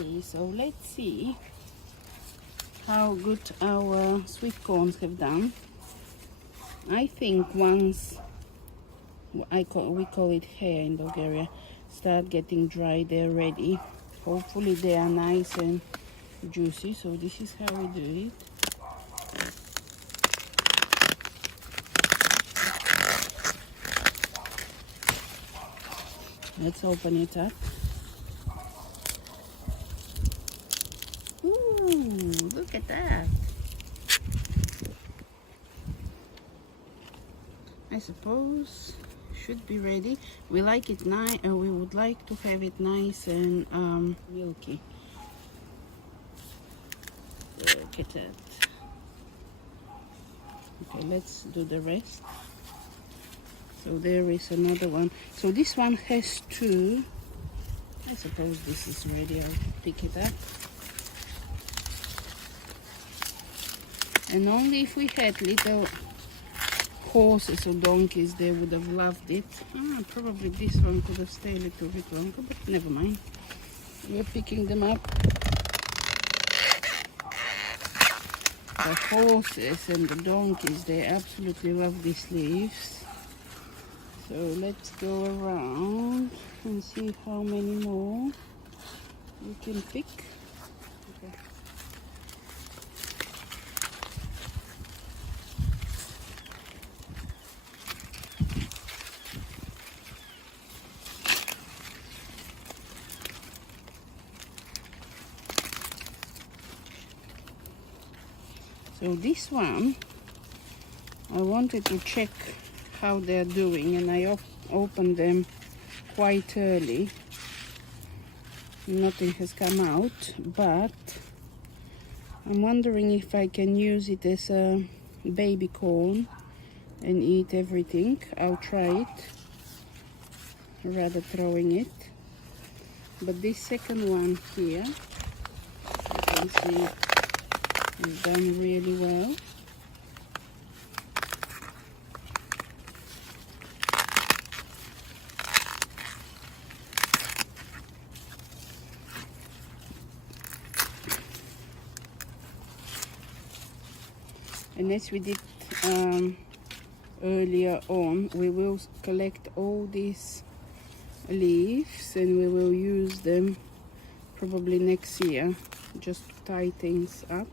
Okay, so let's see how good our sweet corns have done. I think once we call it hair in Bulgaria, start getting dry, they're ready. Hopefully they are nice and juicy. So this is how we do it. Let's open it up. Ooh, look at that. I suppose should be ready. We like it nice, we would like to have it nice and milky. Look at that. Okay, let's do the rest. So there is another one. So this one has two. I suppose this is ready. I'll pick it up. And only if we had little horses or donkeys, they would have loved it. Probably this one could have stayed a little bit longer, but never mind. We're picking them up. The horses and the donkeys, they absolutely love these leaves. So let's go around and see how many more you can pick. Okay. So this one, I wanted to check how they're doing, and I opened them quite early. Nothing has come out, but I'm wondering if I can use it as a baby corn and eat everything. I'll try it rather throwing it. But this second one here, you can see it's done really well. And as we did earlier on, we will collect all these leaves and we will use them probably next year, just to tie things up.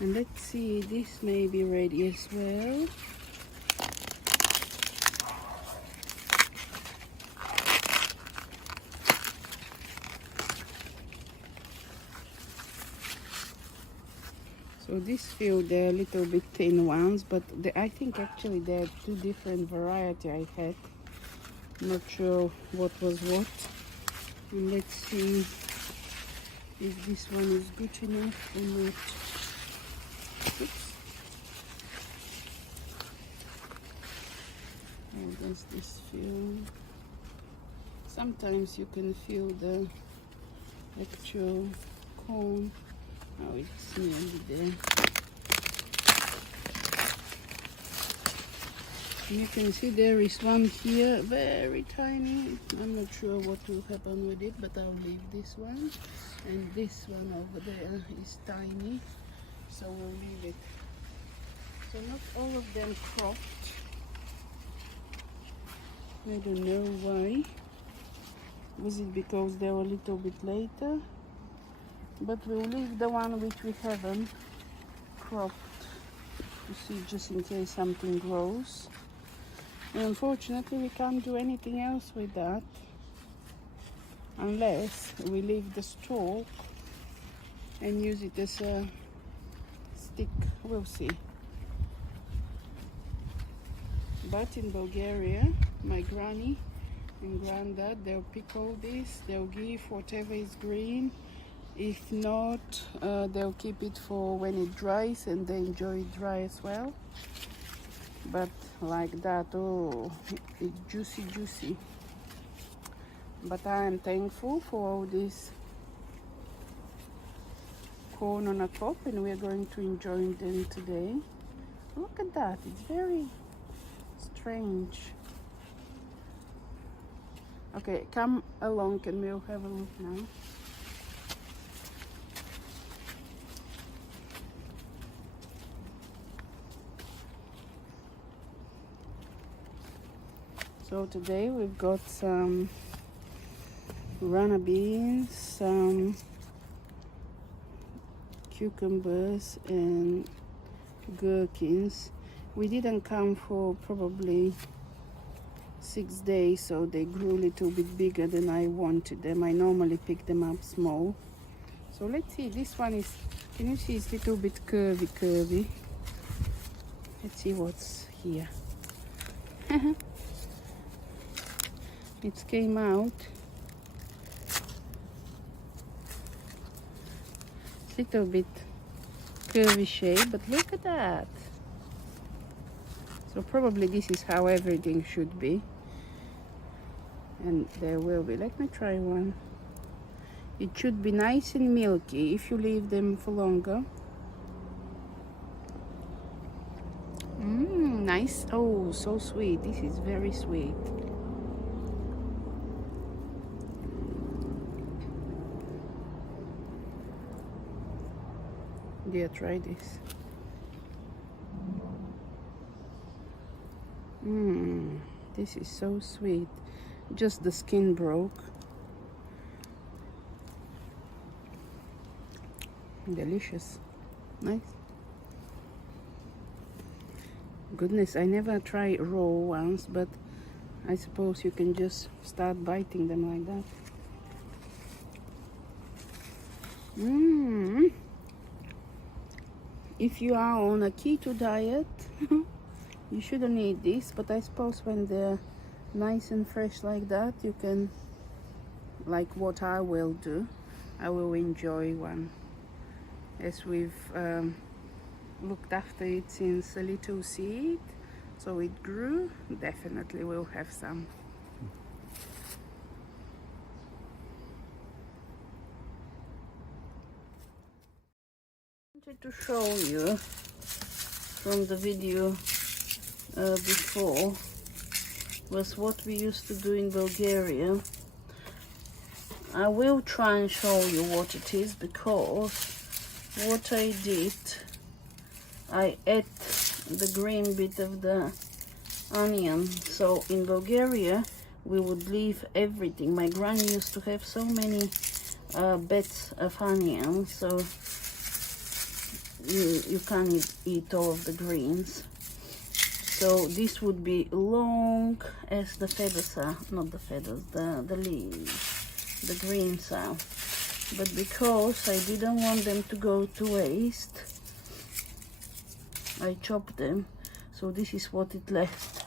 And let's see, this may be ready as well. So this field, they're a little bit thin ones, but I think actually there are two different variety I had. Not sure what was what. And let's see if this one is good enough or not. Oops. How does this feel? Sometimes you can feel the actual corn. Oh, it's nearly there. You can see there is one here, very tiny. I'm not sure what will happen with it, but I'll leave this one. And this one over there is tiny, so we'll leave it. So not all of them cropped. I don't know why. Was it because they were a little bit later? But we'll leave the one which we haven't cropped, you see, just in case something grows. And unfortunately we can't do anything else with that unless we leave the stalk and use it as a stick. We'll see. But in Bulgaria, my granny and granddad, they'll pick all this, they'll give whatever is green. If not, they'll keep it for when it dries, and they enjoy it dry as well. But like that, oh, it's juicy, juicy. But I am thankful for all this corn on a top, and we're going to enjoy them today. Look at that, it's very strange. Okay, come along and we'll have a look now. So today we've got some runner beans, some cucumbers and gherkins. We didn't come for probably 6 days, so they grew a little bit bigger than I wanted them. I normally pick them up small. So let's see, this one is, can you see, it's a little bit curvy. Let's see what's here. It came out. It's a little bit curvy shape, but look at that. So probably this is how everything should be. And there will be, let me try one. It should be nice and milky if you leave them for longer. Nice. Oh, so sweet. This is very sweet. Yeah, try this. This is so sweet. Just the skin broke. Delicious. Nice. Goodness, I never tried raw ones, but I suppose you can just start biting them like that. If you are on a keto diet, you shouldn't eat this, but I suppose when they're nice and fresh like that, you can, like what I will do, I will enjoy one. As we've looked after it since a little seed, so it grew, definitely we'll have some. I wanted to show you from the video before was what we used to do in Bulgaria. I will try and show you what it is, because what I did, I ate the green bit of the onion. So in Bulgaria we would leave everything. My granny used to have so many beds of onion, so you can't eat all of the greens. So this would be long as the feathers are, not the feathers, the leaves, the greens are. But because I didn't want them to go to waste, I chopped them. So this is what it left.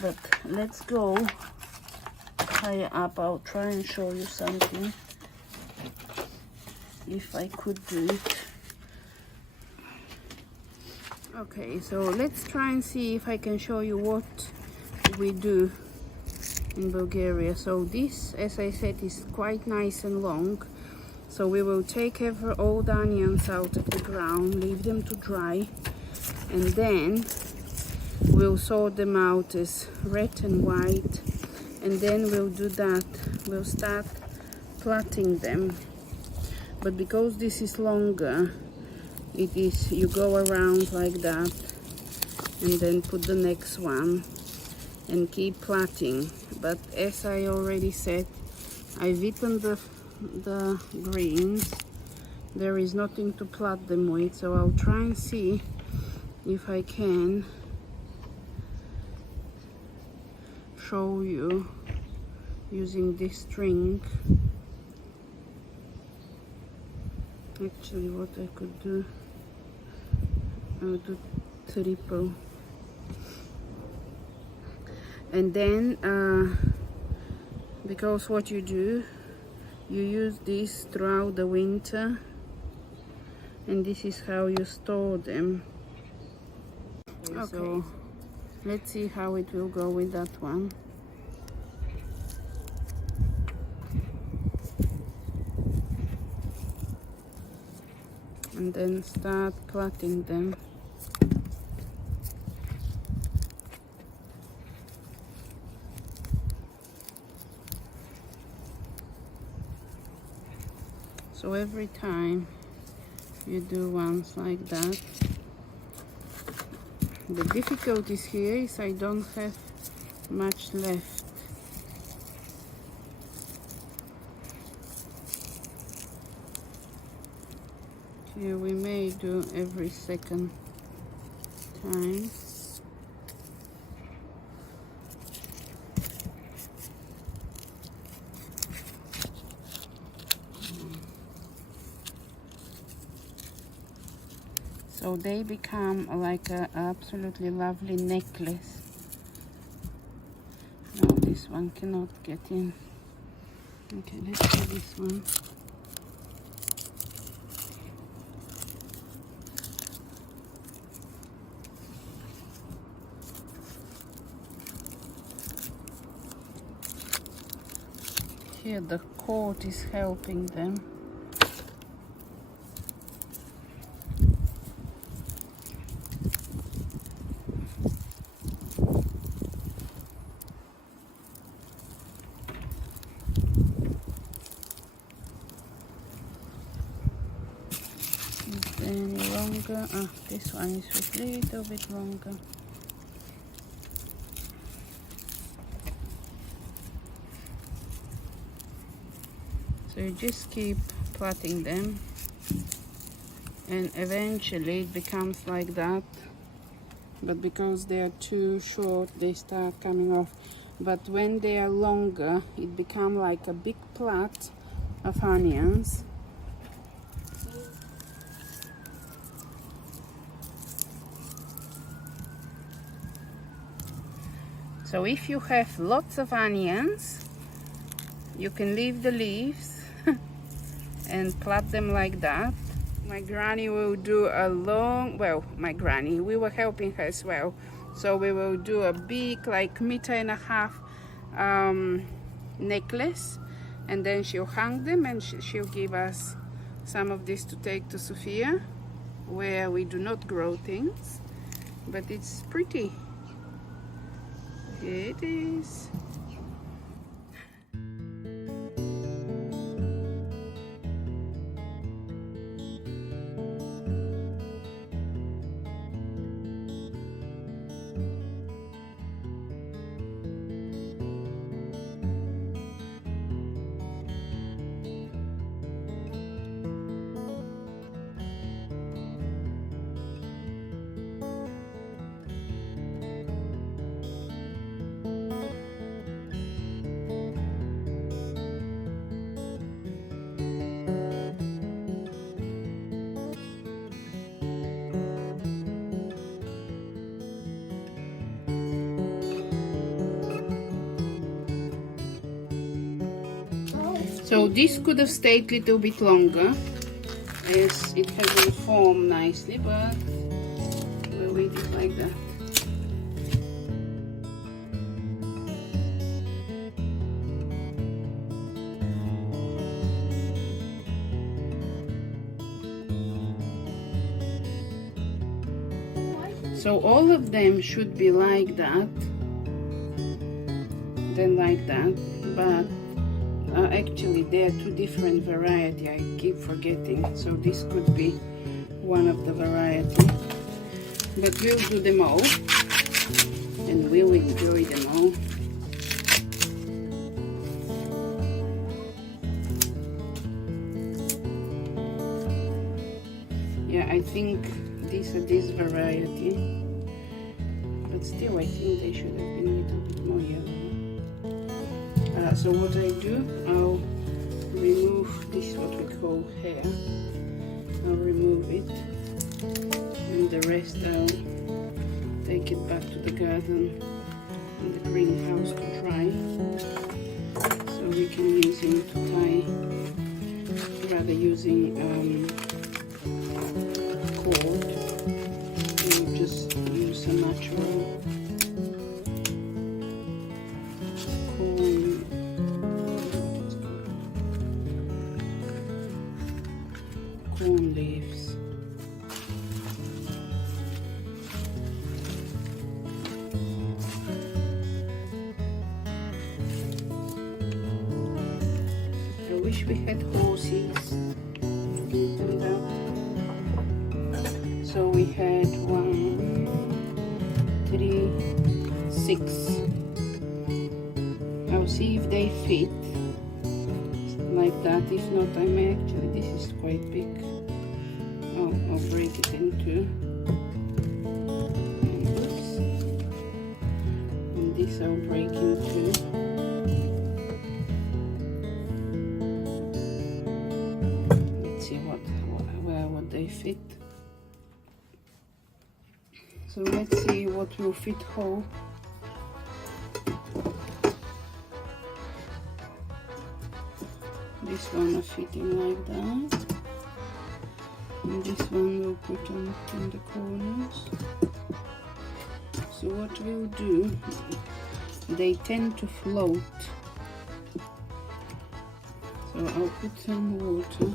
But let's go higher up. I'll try and show you something, if I could do it. Okay, so let's try and see if I can show you what we do in Bulgaria. So this, as I said, is quite nice and long. So we will take all the onions out of the ground, leave them to dry, and then we'll sort them out as red and white, and then we'll do that. We'll start plaiting them. But because this is longer, it is, you go around like that and then put the next one and keep plaiting. But as I already said, I've eaten the greens. There is nothing to plait them with, so I'll try and see if I can show you using this string. Actually, what I could do, I would do triple, and then because what you do, you use this throughout the winter, and this is how you store them. Okay, so let's see how it will go with that one. And then start plaiting them. So every time you do ones like that. The difficulties here is I don't have much left. Here we may do every second time. So they become like a absolutely lovely necklace. No, this one cannot get in. Okay, let's do this one. Here the cord is helping them. Any longer? Ah, this one is a little bit longer. So you just keep plaiting them, and eventually it becomes like that. But because they are too short, they start coming off. But when they are longer, it becomes like a big plait of onions. So if you have lots of onions, you can leave the leaves and plait them like that. My granny will do a long, well, my granny, we were helping her as well. So we will do a big, like 1.5 meter necklace, and then she'll hang them, and she'll give us some of this to take to Sophia, where we do not grow things, but it's pretty. Here it is. So this could have stayed a little bit longer, as it hasn't formed nicely, but we'll leave it like that. So all of them should be like that, then like that, but actually they are two different variety. I keep forgetting, so this could be one of the variety, but we'll do them all and we'll enjoy them all. Yeah, I think these are this variety, but still I think they should have been a little bit more yellow. So what I do, I'll remove this, what we call hair. I'll remove it, and the rest I'll take it back to the garden in the greenhouse to dry, so we can use him to tie, rather using cord. We'll just use a natural corn leaves. I wish we had horses to do that. So we had 1, 3, 6 see if they fit like that. If not, I may actually, this is quite big. I'll break it into, and this I'll break into. Let's see what they fit. So let's see what will fit whole. This one is fitting like that, and this one we'll put on in the corners. So what we'll do, they tend to float, so I'll put some water.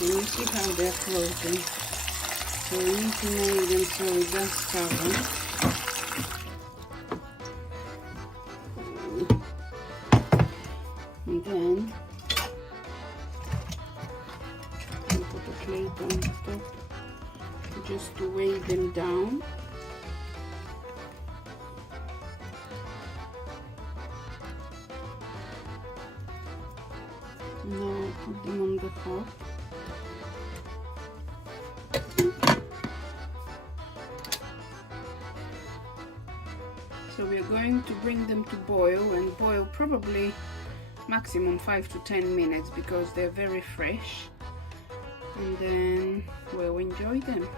So you see how they're floating. So we need to make them so it does cover. And then we put a plate on top just to weigh them down. Now I put them on the top. So we're going to bring them to boil, and boil probably maximum 5 to 10 minutes because they're very fresh, and then we'll enjoy them.